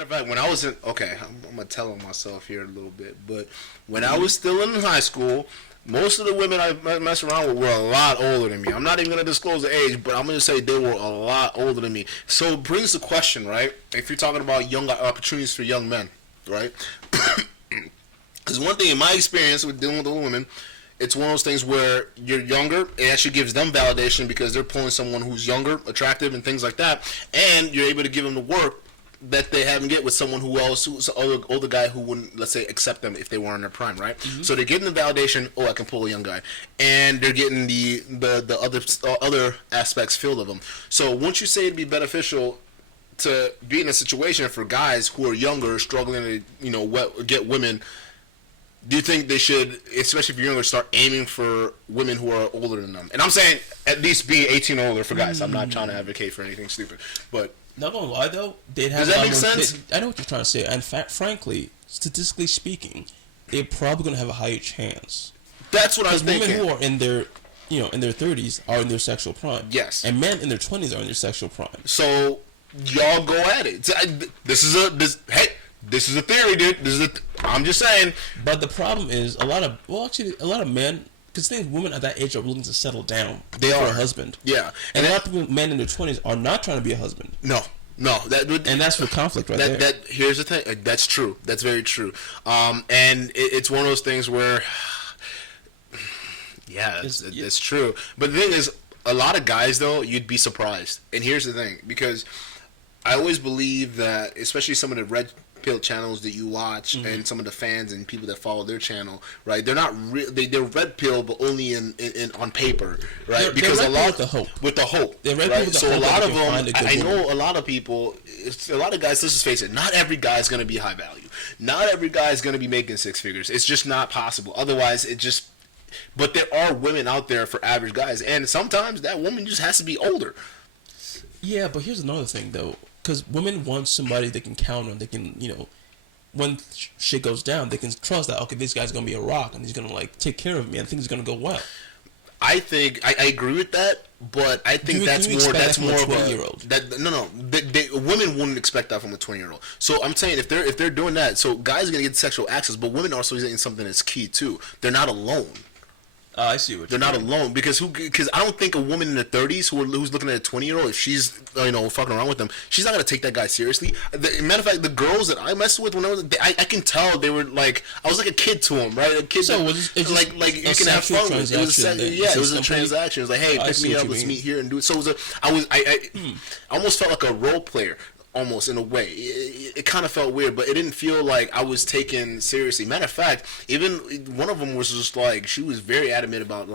Matter of fact, when I was in, okay, I'm gonna tell on myself here a little bit, but when I was still in high school, most of the women I messed around with were a lot older than me. I'm not even gonna disclose the age, but I'm gonna say they were a lot older than me. So it brings the question, right? If you're talking about young opportunities for young men, right? Because one thing in my experience with dealing with older women, it's one of those things where you're younger. It actually gives them validation because they're pulling someone who's younger, attractive, and things like that, and you're able to give them the work that they haven't get with someone who's an older guy who wouldn't, let's say, accept them if they were in their prime, right? Mm-hmm. So they're getting the validation. Oh, I can pull a young guy, and they're getting the other aspects filled of them. So once you say it'd be beneficial to be in a situation for guys who are younger, struggling to get women, do you think they should, especially if you're younger, start aiming for women who are older than them? And I'm saying at least be 18 or older for guys. I'm not trying to advocate for anything stupid, but. Not gonna lie though, they'd have. Does that make sense? I know what you're trying to say, and frankly, statistically speaking, they're probably gonna have a higher chance. That's what I was thinking. Women who are in their, in their 30s are in their sexual prime. Yes. And men in their 20s are in their sexual prime. So y'all go at it. This is a theory, dude. I'm just saying. But the problem is a lot of men. Because women at that age are willing to settle down. They are a husband. Yeah, and a lot of men in their 20s are not trying to be a husband. No, and that's the conflict right there. That here's the thing. That's true. That's very true. And it's one of those things where, yeah, it's true. But the thing is, a lot of guys though, you'd be surprised. And here's the thing, because I always believe that, especially some of the red pill channels that you watch, mm-hmm. and some of the fans and people that follow their channel, right? They're not they're red pill, but only in on paper, right? Because they're a lot with the hope. They're red pill with the hope. So a lot of them, I know a lot of people. A lot of guys. Let's just face it. Not every guy is going to be high value. Not every guy is going to be making six figures. It's just not possible. Otherwise, it just. But there are women out there for average guys, and sometimes that woman just has to be older. Yeah, but here's another thing though. Because women want somebody they can count on. They can, when shit goes down, they can trust that, okay, this guy's going to be a rock and he's going to, take care of me and things are going to go well. I think, I agree with that, but I think that's more of a 20-year-old. Women wouldn't expect that from a 20-year-old. So I'm saying if they're doing that, so guys are going to get sexual access, but women are also getting something that's key too. They're not alone. I see what they're not alone because I don't think a woman in her 30s who's looking at a 20-year-old, if she's fucking around with them, she's not gonna take that guy seriously. Matter of fact, the girls that I messed with when I can tell they were like, I was like a kid to them, right? A kid. So it's just like you can have fun with. It was a transaction. It was like, hey, pick me up, let's meet here and do it. So I almost felt like a role player. Almost in a way, it kind of felt weird, but it didn't feel like I was taken seriously. Matter of fact, even one of them was just like, she was very adamant about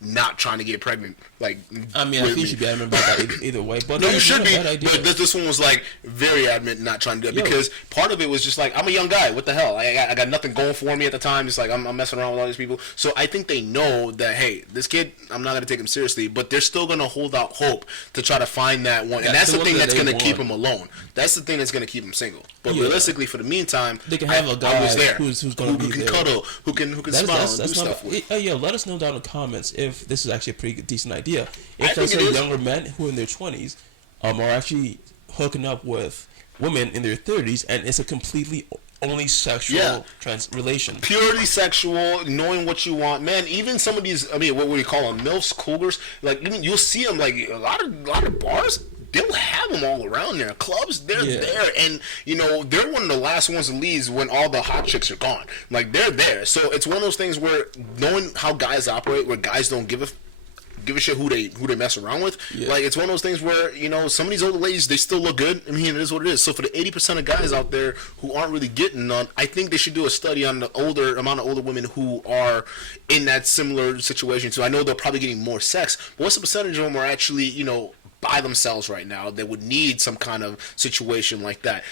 not trying to get pregnant. I think you should be adamant about that either way. But no, you should be. But this one was very adamant not trying to do it because part of it was just I'm a young guy. What the hell? I got nothing going for me at the time. Just I'm messing around with all these people. So I think they know that, hey, this kid, I'm not gonna take him seriously. But they're still gonna hold out hope to try to find that one. And that's the thing that's gonna keep him alone. That's the thing that's gonna keep him single. But realistically, for the meantime, they can have a guy who's gonna who can cuddle, who can smile and do stuff with. Let us know down in the comments if this is actually a pretty decent idea. If there's some younger men who are in their 20s are actually hooking up with women in their 30s, and it's a completely only sexual relation. Purely sexual, knowing what you want. Man, even some of these, what do you call them? MILFs, cougars. You'll see them, a lot of bars, they'll have them all around there. Clubs, they're there. And, they're one of the last ones to leave when all the hot chicks are gone. They're there. So it's one of those things where knowing how guys operate, where guys don't give a shit who they mess around with. Yeah. It's one of those things where, some of these older ladies, they still look good. It is what it is. So for the 80% of guys out there who aren't really getting none, I think they should do a study on the amount of older women who are in that similar situation. So I know they're probably getting more sex, but what's the percentage of them are actually, by themselves right now that would need some kind of situation like that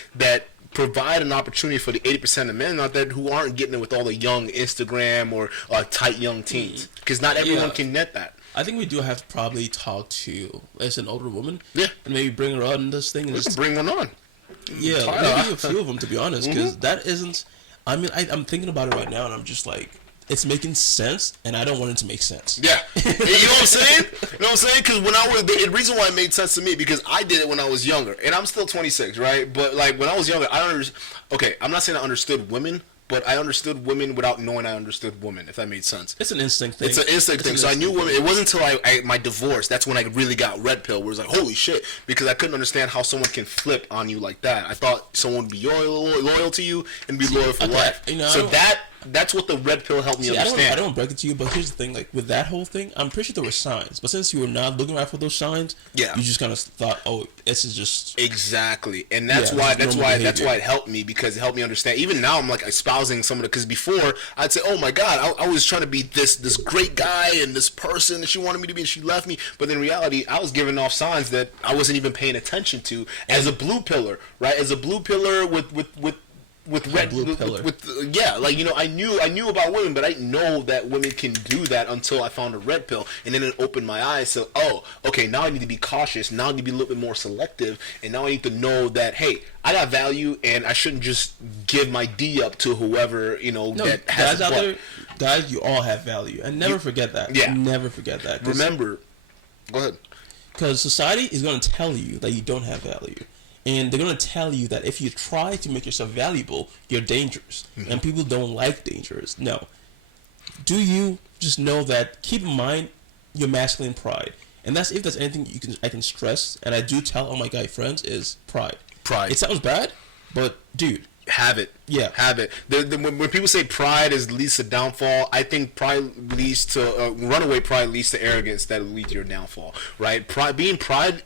provide an opportunity for the 80% of men out there who aren't getting it with all the young Instagram or tight young teens, because not everyone can net that. I think we do have to probably talk to an older woman, and maybe bring her on this thing. And bring one on. Yeah, maybe a few of them, to be honest, because that isn't. I'm thinking about it right now, and I'm just it's making sense, and I don't want it to make sense. Yeah. You know what I'm saying? You know what I'm saying? Because when I was, the reason why it made sense to me, because I did it when I was younger, and I'm still 26, right? But like when I was younger, okay, I'm not saying I understood women, but I understood women without knowing I understood women, if that made sense. It's an instinct thing. It's an instinct thing. So I knew women. It wasn't until my divorce, that's when I really got red pill, where it's like, holy shit, because I couldn't understand how someone can flip on you like that. I thought someone would be loyal to you and be loyal for life. You know, so that's what the red pill helped me understand. I don't break it to you, but here's the thing: like with that whole thing, I'm pretty sure there were signs. But since you were not looking out for those signs, you just kind of thought, "Oh, this is just exactly." And that's why it helped me, because it helped me understand. Even now, I'm like espousing some of it, because before I'd say, "Oh my God, I was trying to be this great guy and this person that she wanted me to be, and she left me." But in reality, I was giving off signs that I wasn't even paying attention to as a blue pillar, right? As a blue pillar with red blue pillar. Like, you know, I knew about women, but I didn't know that women can do that until I found a red pill, and then it opened my eyes. So, oh, okay, now I need to be cautious. Now I need to be a little bit more selective, and now I need to know that, hey, I got value, and I shouldn't just give my D up to whoever, you know, that has guys out there. Guys, you all have value, and never forget that. Yeah, never forget that. Remember, go ahead. Because society is going to tell you that you don't have value. And they're going to tell you that if you try to make yourself valuable, you're dangerous. Mm-hmm. And people don't like dangerous. No. Do you just know that, keep in mind your masculine pride. And that's, if there's anything I can stress, and I do tell all my guy friends, is pride. Pride. It sounds bad, but dude. Have it. Yeah. Have it. When people say pride leads to downfall, I think pride leads to runaway pride leads to arrogance that leads to your downfall, right? Pridefulness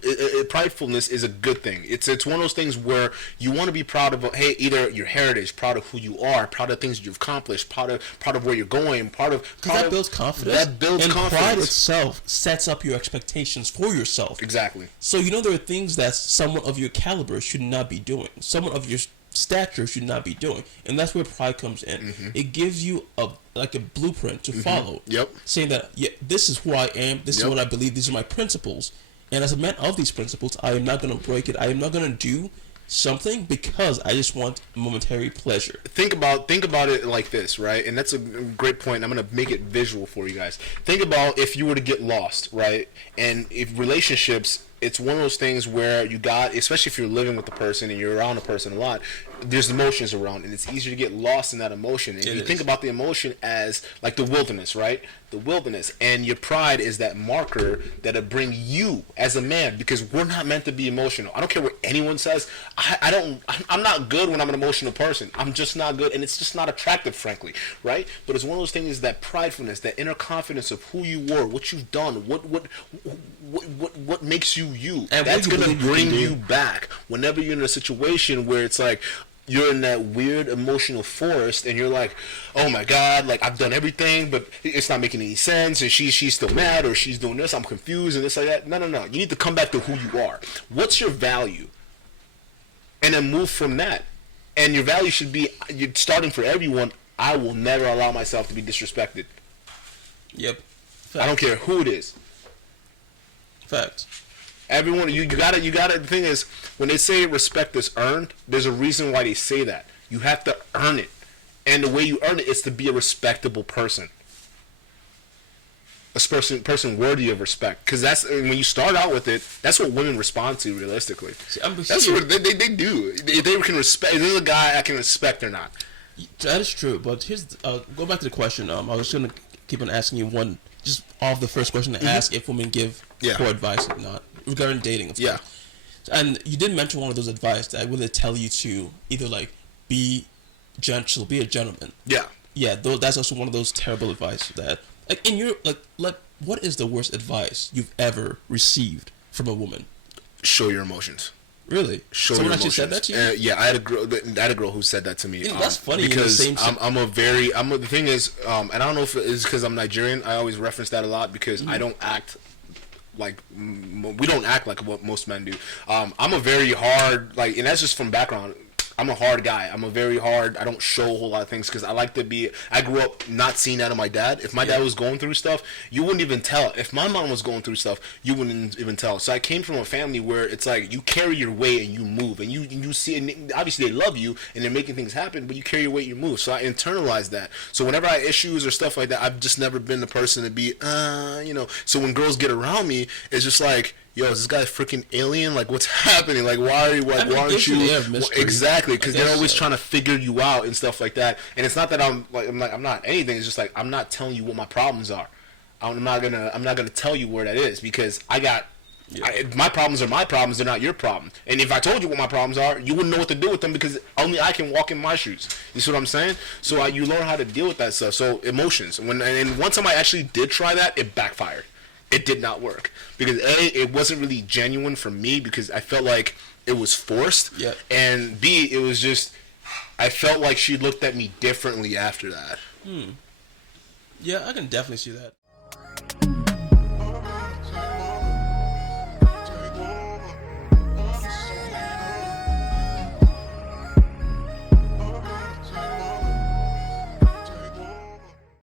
is a good thing. It's one of those things where you want to be proud of, hey, either your heritage, proud of who you are, proud of things you've accomplished, proud of where you're going, that builds confidence. That builds confidence. And pride itself sets up your expectations for yourself. Exactly. So you know there are things that someone of your caliber should not be doing. Someone of your stature should not be doing, and that's where pride comes in. Mm-hmm. It gives you a blueprint to follow. Yep. Saying that, yeah, this is who I am, this is what I believe, these are my principles, and as a man of these principles, I am not going to break it. I am not going to do something because I just want momentary pleasure. Think about it like this, right? And that's a great point. I'm going to make it visual for you guys. Think about if you were to get lost, right? And if relationships, it's one of those things where you got, especially if you're living with the person and you're around a person a lot, there's emotions around, and it's easier to get lost in that emotion. And you think about the emotion as like the wilderness, right? The wilderness, and your pride is that marker that'll bring you as a man, because we're not meant to be emotional. I don't care what anyone says. I'm not good when I'm an emotional person. I'm just not good, and it's just not attractive, frankly, right? But it's one of those things, that pridefulness, that inner confidence of who you were, what you've done, what makes you you. And that's gonna bring you back whenever you're in a situation where it's like you're in that weird emotional forest, and you're like, oh my God, like I've done everything, but it's not making any sense, and she's still mad, or she's doing this, I'm confused, and this like that. No. You need to come back to who you are. What's your value? And then move from that. And your value should be, you're starting for everyone, I will never allow myself to be disrespected. Yep. Facts. I don't care who it is. Facts. Everyone, you got it. The thing is, when they say respect is earned, there's a reason why they say that. You have to earn it, and the way you earn it is to be a respectable person, a person worthy of respect. Because that's when you start out with it. That's what women respond to realistically. See, that's what they do. If they can respect, is this a guy I can respect or not? That is true. But here's go back to the question. I was gonna keep on asking you one, just off the first question to ask if women give poor advice or not regarding dating. Of course. And you did mention one of those advice that would tell you to either like be gentle, be a gentleman. Yeah. That's also one of those terrible advice that like in your like what is the worst advice you've ever received from a woman? Show your emotions. Really? Someone actually said that to you? Yeah, I had a girl who said that to me. That's funny because the thing is, and I don't know if it's because I'm Nigerian. I always reference that a lot because I don't act like we don't act like what most men do. I'm a very hard and that's just from background. I'm a hard guy. I'm a very hard. I don't show a whole lot of things because I like to be. I grew up not seeing that in my dad. If my dad was going through stuff, you wouldn't even tell. If my mom was going through stuff, you wouldn't even tell. So I came from a family where it's like you carry your weight and you move, and you see. And obviously they love you and they're making things happen, but you carry your weight, you move. So I internalized that. So whenever I have issues or stuff like that, I've just never been the person to be, So when girls get around me, it's just like, yo, is this guy a freaking alien? Like, what's happening? Like, why aren't you? Exactly, because they're always trying to figure you out and stuff like that. And it's not that I'm not anything. It's just like I'm not telling you what my problems are. I'm not gonna tell you where that is because my problems are my problems. They're not your problems. And if I told you what my problems are, you wouldn't know what to do with them because only I can walk in my shoes. You see what I'm saying? So you learn how to deal with that stuff. So emotions. And one time I actually did try that, it backfired. It did not work because it wasn't really genuine for me because I felt like it was forced. Yeah. And B, it was just I felt like she looked at me differently after that. Yeah, I can definitely see that.